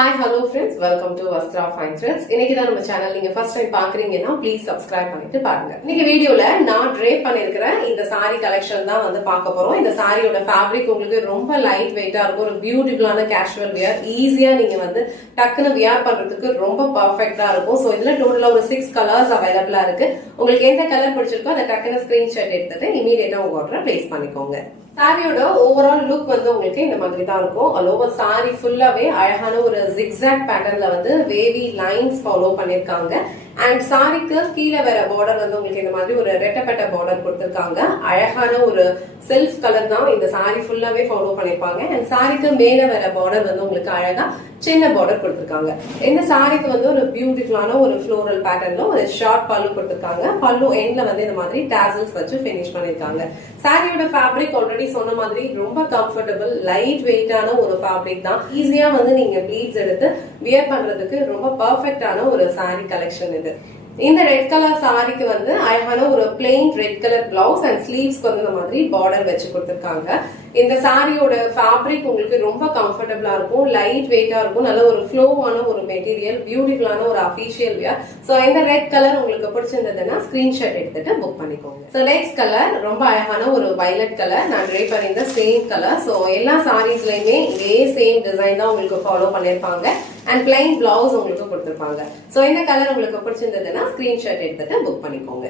Hi, hello friends. Welcome to Vastra Fine Threads. இன்னைக்கு தான் நம்ம சேனல் நீங்க ஃபர்ஸ்ட் டைம் பாக்குறீங்கன்னா ப்ளீஸ் சப்ஸ்கிரைப் பண்ணிட்டு பாருங்க. இன்னைக்கு வீடியோல நான் ட்ரேப் பண்ணிருக்கிற இந்த சாரி கலெக்ஷன் தான் வந்து பார்க்க போறோம். இந்த சாரியோட ஃபேப்ரிக் உங்களுக்கு ரொம்ப லைட் வெயிட்டா இருக்கும். ஒரு பியூட்டிஃபுல்லான கேஷுவல் வியர். ஈஸியா நீங்க வந்து டக்குன்னு வியர் பண்றதுக்கு ரொம்ப பர்ஃபெக்ட்டா இருக்கும். சோ இதுல டோட்டலா ஒரு 6 கலர்ஸ் அவைலபிளா இருக்கு. உங்களுக்கு எந்த கலர் பிடிச்சிருக்கோ அதை டக்குன்னு ஸ்கிரீன்ஷாட் எடுத்துட்டு இமீடியட்டா உங்க ஆர்டரை பிளேஸ் பண்ணிக்கோங்க. சாரியோட ஓவரால் லுக் வந்து உங்களுக்கு இந்த மாதிரி தான் இருக்கும். ஆல் ஓவர் சாரி ஃபுல்லாவே அழகான ஒரு ஜிக்ஸாக் பேட்டர்ன்ல வந்து வேவி லைன்ஸ் ஃபாலோ பண்ணிருக்காங்க. அண்ட் சாரிக்கு கீழே வர பார்டர் வந்து உங்களுக்கு இந்த மாதிரி ஒரு ரெட்டப்பட்ட பார்டர் கொடுத்திருக்காங்க. அழகான ஒரு செல்ஃப் கலர் தான் இந்த சாரி ஃபுல்லாவே ஃபாலோ பண்ணிருப்பாங்க. அண்ட் சாரிக்கு மேல வர பார்டர் வந்து உங்களுக்கு அழகா சின்ன பார்டர் கொடுத்திருக்காங்க. இந்த சாரிக்கு வந்து ஒரு பியூட்டிஃபுல்லான ஒரு ஃப்ளோரல் பேட்டர்ன்ல ஒரு ஷார்ட் பல்லு கொடுத்திருக்காங்க. பல்லு எண்ட்ல வந்து இந்த மாதிரி டாசல்ஸ் வச்சு பினிஷ் பண்ணிருக்காங்க. சாரியோட ஃபேப்ரிக் ஆல்ரெடி சொன்ன மாதிரி ரொம்ப கம்ஃபர்டபுள் லைட் வெயிட்டான ஒரு ஃபேப்ரிக் தான். ஈஸியா வந்து நீங்க ப்ளீட்ஸ் எடுத்து வியர் பண்றதுக்கு ரொம்ப பர்ஃபெக்டான ஒரு சாரி கலெக்ஷன் இது. இந்த ரெட் கலர் சாரிக்கு வந்து அழகான ஒரு plain red colour blouse and ஸ்லீவ்ஸ்க்கு வந்து இந்த மாதிரி பார்டர் வச்சு கொடுத்திருக்காங்க. இந்த சாரியோட ஃபேப்ரிக் உங்களுக்கு ரொம்ப கம்ஃபர்டபுளா இருக்கும், லைட் வெயிட்டா இருக்கும், நல்ல ஒரு ஃப்ளோவான ஒரு மெட்டீரியல், பியூட்டிஃபுல்லான ஒரு அபிஷியல் வியர். சோ இந்த ரெட் கலர் உங்களுக்கு பிடிச்சிருந்ததுன்னா ஸ்கிரீன்ஷாட் எடுத்துட்டு புக் பண்ணிக்கோங்க. சோ நெக்ஸ்ட் கலர் ரொம்ப அழகான ஒரு வயலட் கலர். நான் ட்ரை பண்ணிருந்த சேம் கலர். சோ எல்லா சாரீஸ்லயுமே இதே சேம் டிசைன் தான் உங்களுக்கு ஃபாலோ பண்ணிருப்பாங்க. அண்ட் பிளைன் பிளவுஸ் உங்களுக்கு கொடுத்திருப்பாங்க. சோ இந்த கலர் உங்களுக்கு பிடிச்சிருந்ததுன்னா ஸ்கிரீன்ஷாட் எடுத்துட்டு புக் பண்ணிக்கோங்க.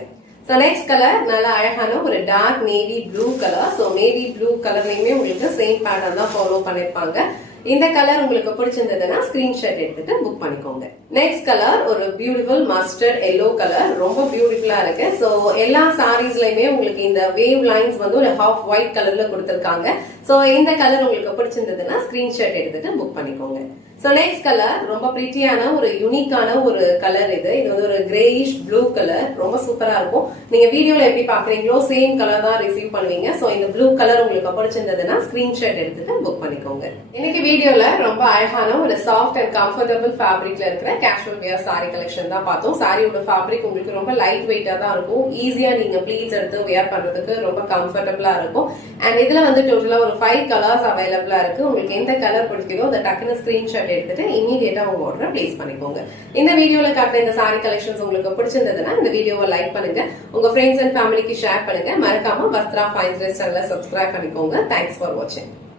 So next color நல்ல அழகான ஒரு dark navy blue colour. So navy blue கலர்லயுமே உங்களுக்கு சேம் பேட்டர்ன் தான் ஃபாலோ பண்ணிருப்பாங்க. இந்த கலர் உங்களுக்கு பிடிச்சிருந்ததுன்னா ஸ்கிரீன்ஷாட் எடுத்துட்டு புக் பண்ணிக்கோங்க. நெக்ஸ்ட் கலர் ஒரு பியூட்டிஃபுல் மஸ்டர்ட் எல்லோ கலர். ரொம்ப பியூட்டிஃபுல்லா இருக்கு. சோ எல்லா சாரீஸ்லயுமே உங்களுக்கு இந்த வேவ் லைன்ஸ் வந்து ஒரு ஹாஃப் ஒயிட் கலர்ல கொடுத்திருக்காங்க. சோ இந்த கலர் உங்களுக்கு பிடிச்சிருந்ததுன்னா ஸ்கிரீன்ஷாட் எடுத்துட்டு புக் பண்ணிக்கோங்க. சோ நெக்ஸ்ட் கலர் ரொம்ப பிரிட்டியான ஒரு யூனிக்கான ஒரு கலர் இது. இது வந்து ஒரு கிரேயிஷ் ப்ளூ கலர். ரொம்ப சூப்பரா இருக்கும். நீங்க வீடியோல எப்படி பாக்குறீங்களோ சேம் கலர் தான் ரிசீவ் பண்ணுவீங்க. சோ இந்த ப்ளூ கலர் உங்களுக்கு பிடிச்சிருந்ததுன்னா ஸ்கிரீன்ஷாட் எடுத்துட்டு புக் பண்ணிக்கோங்க. இன்னைக்கு வீடியோல ரொம்ப அழகான ஒரு சாஃப்ட் அண்ட் கம்ஃபர்டபிள் ஃபேப்ரிக்ல இருக்கிற கேஷுவல் வியர் சாரி கலெக்ஷன் தான் பார்த்தோம். சாரியோட ஃபேப்ரிக் உங்களுக்கு ரொம்ப லைட் வெயிட்டா தான் இருக்கும். ஈஸியா நீங்க ப்ளீட்ஸ் எடுத்து வியர் பண்றதுக்கு ரொம்ப கம்ஃபர்டபிளா இருக்கும். அண்ட் இதுல வந்து டோட்டலா ஒரு 5 கலர்ஸ் அவைலபிளா இருக்கு. உங்களுக்கு எந்த கலர் பிடிக்குதோ அதை டக்குன்னு ஸ்கிரீன்ஷாட் எடுத்துட்டு இமீடியட்டா உங்க ஆர்டரை பிளேஸ் பண்ணிக்கோங்க. இந்த வீடியோல காட்டுற இந்த சாரி கலெக்ஷன்ஸ் உங்களுக்கு பிடிச்சிருந்ததுன்னா இந்த வீடியோவை லைக் பண்ணுங்க, உங்க ஃப்ரெண்ட்ஸ் அண்ட் ஃபேமிலிக்கு ஷேர் பண்ணுங்க. மறக்காம வஸ்த்ரா ஃபைன் த்ரெட்ஸ் சேனலை சப்ஸ்கிரைப் பண்ணிக்கோங்க. தேங்க்ஸ் ஃபார் வாட்சிங்.